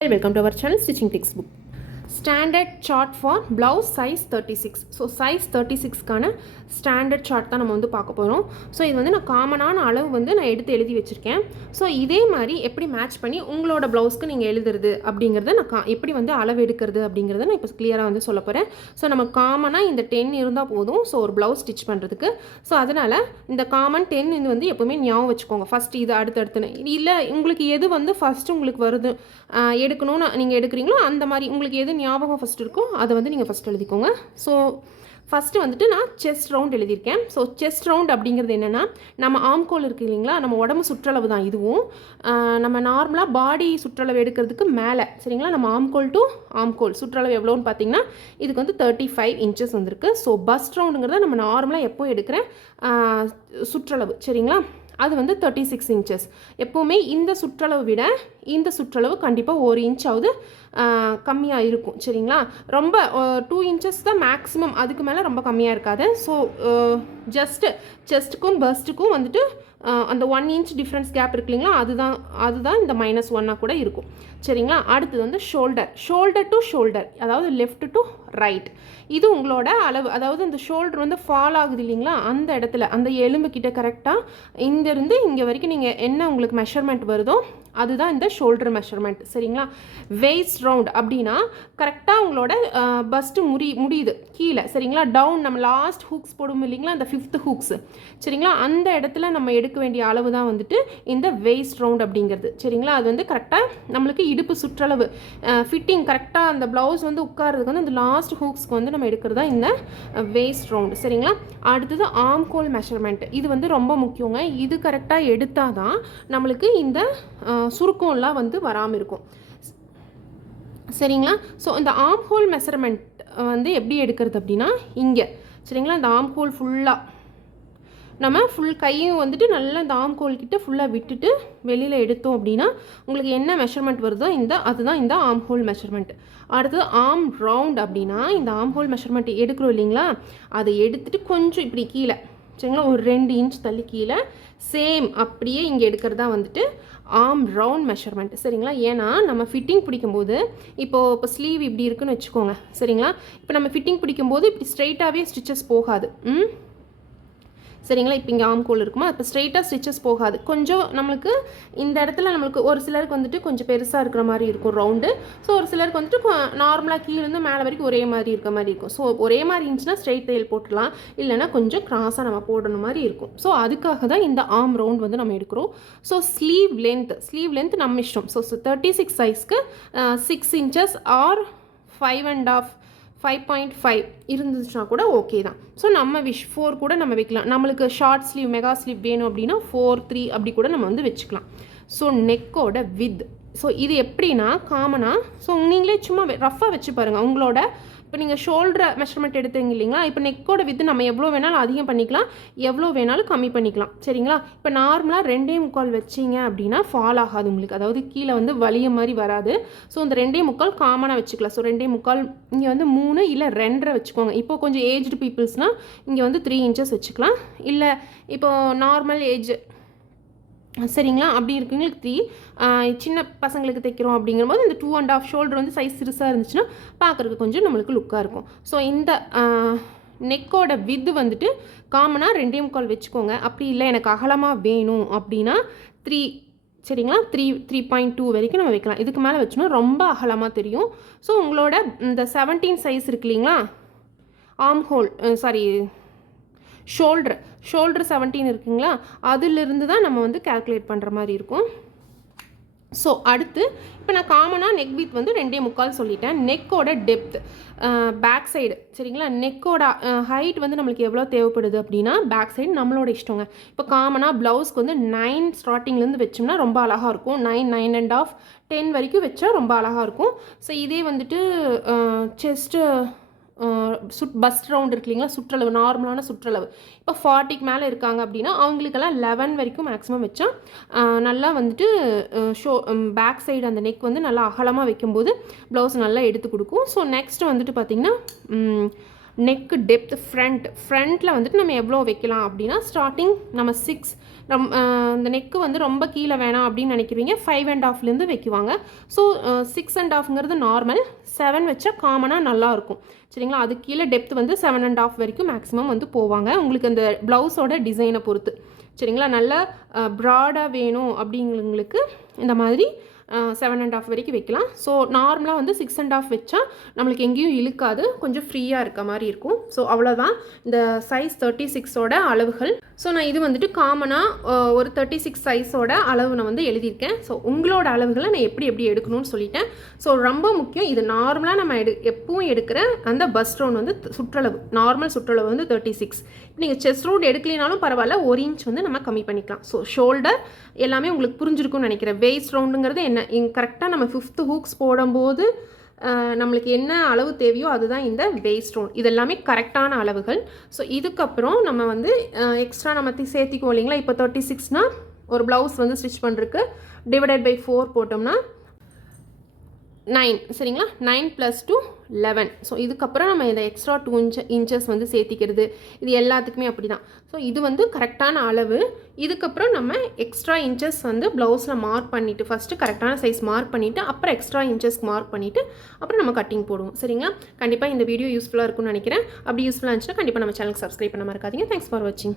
Welcome to our channel Stitching Textbook. Standard chart for blouse size 36. So size 36 கான standard chart தான் நம்ம வந்து பார்க்க போகிறோம். ஸோ இது வந்து நான் காமனான அளவு வந்து நான் எடுத்து எழுதி வச்சுருக்கேன். ஸோ இதே மாதிரி எப்படி மேட்ச் பண்ணி உங்களோட ப்ளவுஸ்க்கு நீங்கள் எழுதுறது அப்படிங்கிறத நான் எப்படி வந்து அளவு எடுக்கிறது அப்படிங்கிறத நான் இப்போ கிளியராக வந்து சொல்ல போகிறேன். ஸோ நம்ம காமனாக இந்த 10 இருந்தால் போதும் ஸோ ஒரு ப்ளவுஸ் ஸ்டிச் பண்ணுறதுக்கு. ஸோ அதனால் இந்த காமன் 10 இது வந்து எப்போவுமே ஞாபகம் வச்சுக்கோங்க. ஃபஸ்ட்டு இது அடுத்தடுத்துன்னு இல்லை உங்களுக்கு எது வந்து ஃபஸ்ட்டு உங்களுக்கு வருது எடுக்கணும்னு நீங்கள் எடுக்கிறீங்களோ அந்த மாதிரி உங்களுக்கு எது ஞாபகம் ஃபஸ்ட்டு இருக்கும் அதை வந்து நீங்கள் ஃபஸ்ட் எழுதிக்கோங்க. ஸோ ஃபஸ்ட்டு வந்துட்டு நான் செஸ்ட் ரவுண்ட் எழுதியிருக்கேன். ஸோ செஸ்ட் ரவுண்ட் அப்படிங்கிறது என்னென்னா நம்ம ஆம்கோல் இருக்குது இல்லைங்களா, நம்ம உடம்பு சுற்றளவு தான் இதுவும். நம்ம நார்மலாக பாடி சுற்றளவு எடுக்கிறதுக்கு மேலே சரிங்களா, நம்ம ஆம்கோல் டு ஆம்கோல் சுற்றளவு எவ்வளோன்னு பார்த்தீங்கன்னா இதுக்கு வந்து 35 இன்ச்சஸ் வந்திருக்கு. ஸோ பஸ்ட் ரவுண்டுங்கிறத நம்ம நார்மலாக எப்போ எடுக்கிற சுற்றளவு சரிங்களா, அது வந்து 36 இன்ச்சஸ். எப்போவுமே இந்த சுற்றளவு விட இந்த சுற்றளவு கண்டிப்பாக 1 இன்ச்சாவது கம்மியாக இருக்கும் சரிங்களா. ரொம்ப 2 இன்ச்சஸ் தான் மேக்ஸிமம், அதுக்கு மேலே ரொம்ப கம்மியாக இருக்காது. ஸோ ஜஸ்ட்டு செஸ்ட்டுக்கும் பஸ்ட்டுக்கும் வந்துட்டு அந்த 1 இன்ச் டிஃப்ரென்ஸ் கேப் இருக்கு இல்லைங்களா, அதுதான் இந்த -1 கூட இருக்கும் சரிங்களா. அடுத்தது வந்து ஷோல்டர் டு ஷோல்டர், அதாவது லெஃப்ட் டு ரைட். இது உங்களோட அளவு, அதாவது இந்த ஷோல்டர் வந்து ஃபால் ஆகுது இல்லைங்களா, அந்த இடத்துல அந்த எலும்பு கிட்ட கரெக்டாக இங்கேருந்து இங்கே வரைக்கும் நீங்கள் என்ன உங்களுக்கு மெஷர்மெண்ட் வருதோ அதுதான் இந்த ஷோல்டர் மெஷர்மெண்ட் சரிங்களா. வெய்ஸ்ட் ரவுண்ட் அப்படின்னா கரெக்டாக உங்களோட பஸ்ட்டு முடியுது கீழே சரிங்களா, டவுன் நம்ம லாஸ்ட் ஹூக்ஸ் போடுவோம் இல்லைங்களா, அந்த 5th ஹூக்ஸ் சரிங்களா, அந்த இடத்துல நம்ம எடுக்க வேண்டிய அளவு தான் வந்துட்டு இந்த வெய்ஸ்ட் ரவுண்ட் அப்படிங்கிறது சரிங்களா. அது வந்து கரெக்டாக நம்மளுக்கு இடுப்பு சுற்றளவு ஃபிட்டிங் கரெக்டாக அந்த ப்ளவுஸ் வந்து உட்காரதுக்கு வந்து அந்த லாஸ்ட் ஹூக்ஸ்க்கு வந்து நம்ம எடுக்கிறது தான் இந்த வெய்ஸ்ட் ரவுண்டு சரிங்களா. அடுத்தது ஆம்கோல் மெஷர்மெண்ட், இது வந்து ரொம்ப முக்கியங்க. இது கரெக்டாக எடுத்தால் தான் நம்மளுக்கு இந்த சுருக்கம்லாம் வந்து வராமல் இருக்கும் சரிங்களா. ஸோ இந்த ஆம் ஹோல் மெஷர்மெண்ட் வந்து எப்படி எடுக்கிறது அப்படின்னா இங்கே சரிங்களா, இந்த ஆம் ஹோல் ஃபுல்லாக நம்ம ஃபுல் கையும் வந்துட்டு நல்லா இந்த ஆம் ஹோல் கிட்ட ஃபுல்லாக விட்டுட்டு வெளியில் எடுத்தோம் அப்படின்னா உங்களுக்கு என்ன மெஷர்மெண்ட் வருதோ அதுதான் இந்த ஆம் ஹோல் மெஷர்மெண்ட். அடுத்தது ஆம் ரவுண்ட் அப்படின்னா இந்த ஆம் ஹோல் மெஷர்மெண்ட் எடுக்கிறோம் இல்லைங்களா, அதை எடுத்துகிட்டு கொஞ்சம் இப்படி கீழே சரிங்களா ஒரு 2 இன்ச் தள்ளி கீழே சேம் அப்படியே இங்கே எடுக்கிறதா வந்துட்டு ஆம் ரவுண்ட் மெஷர்மெண்ட் சரிங்களா. ஏன்னா நம்ம ஃபிட்டிங் பிடிக்கும்போது இப்போ ஸ்லீவ் இப்படி இருக்குன்னு வச்சுக்கோங்க சரிங்களா, இப்போ நம்ம ஃபிட்டிங் பிடிக்கும்போது இப்படி ஸ்ட்ரைட்டாகவே ஸ்டிச்சஸ் போகாது சரிங்களா. இப்போ இங்கே ஆம்கோல் இருக்குமா, இப்போ ஸ்ட்ரைட்டாக ஸ்டிச்சஸ் போகாது. கொஞ்சம் நம்மளுக்கு இந்த இடத்துல நம்மளுக்கு ஒரு சிலருக்கு வந்துட்டு கொஞ்சம் பெருசாக இருக்கிற மாதிரி இருக்கும் ரவுண்டு. ஸோ ஒரு சிலருக்கு வந்துட்டு நார்மலாக கீழேருந்து மேலே வரைக்கும் ஒரே மாதிரி இருக்க மாதிரி இருக்கும். ஸோ ஒரே மாதிரி இருந்துச்சுன்னா ஸ்ட்ரைட் தையல் போட்டுடலாம், இல்லைனா கொஞ்சம் கிராஸாக நம்ம போடணும் மாதிரி இருக்கும். ஸோ அதுக்காக தான் இந்த ஆம் ரவுண்ட் வந்து நம்ம எடுக்கிறோம். ஸோ ஸ்லீவ் லென்த் நம்ம இஷ்டம். ஸோ 36 சைஸ்க்கு 6 இன்ச்சஸ் ஆர் 5.5 இருந்துச்சுன்னா கூட ஓகே தான். ஸோ நம்ம 4 கூட நம்ம வைக்கலாம். நம்மளுக்கு ஷார்ட் ஸ்லீவ் மெகா ஸ்லீவ் வேணும் அப்படின்னா 4-3 அப்படி கூட நம்ம வந்து வச்சுக்கலாம். ஸோ நெக்கோட வித், ஸோ இது எப்படின்னா காமனாக ஸோ நீங்களே சும்மா ரஃபாக வச்சு பாருங்கள். உங்களோட இப்போ நீங்கள் ஷோல்டர் மெஷர்மெண்ட் எடுத்தீங்க இல்லைங்களா, இப்போ நெக்கோட வித்து நம்ம எவ்வளோ வேணாலும் அதிகம் பண்ணிக்கலாம், எவ்வளோ வேணாலும் கம்மி பண்ணிக்கலாம் சரிங்களா. இப்போ நார்மலாக 2.25 வச்சிங்க அப்படின்னா ஃபால் ஆகாது உங்களுக்கு, அதாவது கீழே வந்து வலிய மாதிரி வராது. ஸோ இந்த 2.25 காமனாக வச்சுக்கலாம். ஸோ 2.25 இங்கே வந்து 3 இல்லை 2.5 வச்சுக்கோங்க. இப்போ கொஞ்சம் ஏஜ்டு பீப்புள்ஸ்னால் இங்கே வந்து 3 இன்ச்சஸ் வச்சுக்கலாம். இல்லை இப்போது நார்மல் ஏஜ் சரிங்களா அப்படி இருக்குங்களுக்கு 3 சின்ன பசங்களுக்கு தைக்கிறோம் அப்படிங்கும்போது இந்த 2.5 ஷோல்டர் வந்து சைஸ் சிறுசாக இருந்துச்சுன்னா பார்க்குறதுக்கு கொஞ்சம் நம்மளுக்கு லுக்காக இருக்கும். ஸோ இந்த நெக்கோட வித்து வந்துட்டு காமனாக 2.25 வச்சுக்கோங்க. அப்படி இல்லை எனக்கு அகலமாக வேணும் அப்படின்னா 3 சரிங்களா 3.2 வரைக்கும் நம்ம வைக்கலாம். இதுக்கு மேலே வச்சோன்னா ரொம்ப அகலமாக தெரியும். ஸோ உங்களோட இந்த 17 சைஸ் இருக்கு இல்லைங்களா, ஆம் ஹோல் ஷோல்டர் 17 இருக்குங்களா, அதிலிருந்து தான் நம்ம வந்து கால்குலேட் பண்ணுற மாதிரி இருக்கும். ஸோ அடுத்து இப்போ நான் காமனாக நெக் வித் வந்து 2.25 சொல்லிட்டேன். நெக்கோட டெப்த் பேக் சைடு சரிங்களா, நெக்கோட ஹைட் வந்து நம்மளுக்கு எவ்வளோ தேவைப்படுது அப்படின்னா பேக் சைடு நம்மளோட இஷ்டங்க. இப்போ காமனாக ப்ளவுஸ்க்கு வந்து 9 ஸ்டார்டிங்லேருந்து வச்சோம்னா ரொம்ப அழகாக இருக்கும். 9.5 10 வரைக்கும் வச்சா ரொம்ப அழகாக இருக்கும். ஸோ இதே வந்துட்டு செஸ்ட்டு பஸ்ட் ரவுண்ட் இருக்கு இல்லைங்களா, சுற்றளவு நார்மலான சுற்றளவு இப்போ 40க்கு மேலே இருக்காங்க அப்படின்னா அவங்களுக்கெல்லாம் 11 வரைக்கும் மேக்ஸிமம் வச்சா நல்லா வந்துட்டு பேக் சைடு அந்த நெக் வந்து நல்லா அகலமாக வைக்கும்போது ப்ளவுஸ் நல்லா எடுத்து கொடுக்கும். ஸோ நெக்ஸ்ட் வந்துட்டு பார்த்திங்கன்னா நெக்கு டெப்த் ஃப்ரண்ட்டில் வந்துட்டு நம்ம எவ்வளோ வைக்கலாம் அப்படின்னா ஸ்டார்டிங் நம்ம 6 இந்த நெக்கு வந்து ரொம்ப கீழே வேணாம் அப்படின்னு நினைக்கிறீங்க 5.5லேருந்து வைக்குவாங்க. ஸோ 6.5ங்கிறது நார்மல், 7 வச்சா காமனாக நல்லாயிருக்கும் சரிங்களா. அது கீழே டெப்த் வந்து 7.5 வரைக்கும் மேக்ஸிமம் வந்து போவாங்க உங்களுக்கு அந்த ப்ளவுஸோட டிசைனை பொறுத்து சரிங்களா. நல்லா ப்ராடாக வேணும் அப்படிங்களுக்கு இந்த மாதிரி 7.5 வரைக்கும் வைக்கலாம். ஸோ நார்மலாக வந்து 6.5 வச்சா நம்மளுக்கு எங்கேயும் இழுக்காது, கொஞ்சம் ஃப்ரீயாக இருக்க மாதிரி இருக்கும். ஸோ அவ்வளோதான் இந்த சைஸ் 36ஓட அளவுகள். ஸோ நான் இது வந்துட்டு காமனாக ஒரு 36 சைஸோட அளவு நான் வந்து எழுதியிருக்கேன். ஸோ உங்களோட அளவுகளை நான் எப்படி எடுக்கணும்னு சொல்லிட்டேன். ஸோ ரொம்ப முக்கியம், இது நார்மலாக நம்ம எப்பவும் எடுக்கிற அந்த பஸ்ட் ரவுண்ட் வந்து சுற்றளவு, நார்மல் சுற்றளவு வந்து 36. இப்போ நீங்கள் செஸ்ட் ரவுண்ட் எடுக்கலினாலும் பரவாயில்ல, 1 இன்ச் வந்து நம்ம கம்மி பண்ணிக்கலாம். ஸோ ஷோல்டர் எல்லாமே உங்களுக்கு புரிஞ்சிருக்கும்னு நினைக்கிறேன். வேஸ்ட் ரவுண்டுங்கிறது என்ன, கரெக்டாக நம்ம 5th ஹூக்ஸ் போடும்போது நம்மளுக்கு என்ன அளவு தேவையோ அதுதான் இந்த வேஸ்ட் ரவுண்ட். இது எல்லாமே கரெக்டான அளவுகள். ஸோ இதுக்கப்புறம் நம்ம வந்து எக்ஸ்ட்ரா நம்ம சேர்த்திக்குவோம் இல்லைங்களா. இப்போ 36னா ஒரு ப்ளவுஸ் வந்து ஸ்டிச் பண்ணுறதுக்கு டிவைடட் பை 4 போட்டோம்னா 9 சரிங்களா. 9 + 2 11. ஸோ இதுக்கப்புறம் நம்ம இந்த எக்ஸ்ட்ரா 2 இன்ச்சஸ் வந்து சேர்த்திக்கிறது, இது எல்லாத்துக்குமே அப்படி தான். ஸோ இது வந்து கரெக்டான அளவு. இதுக்கப்புறம் நம்ம எக்ஸ்ட்ரா இன்ச்சஸ் வந்து ப்ளவுஸில் மார்க் பண்ணிவிட்டு, ஃபஸ்ட்டு கரெக்டான சைஸ் மார்க் பண்ணிவிட்டு அப்புறம் எக்ஸ்ட்ரா இன்ச்சஸ்க்கு மார்க் பண்ணிவிட்டு அப்புறம் நம்ம கட்டிங் போடுவோம் சரிங்களா. கண்டிப்பாக இந்த வீடியோ யூஸ்ஃபுல்லாக இருக்கும்னு நினைக்கிறேன். அப்படி யூஸ்ஃபுல்லாக இருந்துச்சுன்னா கண்டிப்பாக நம்ம சேனலுக்கு சப்ஸ்கிரைப் பண்ண மறக்காதீங்க. தேங்க்ஸ் ஃபார் வாட்சிங்.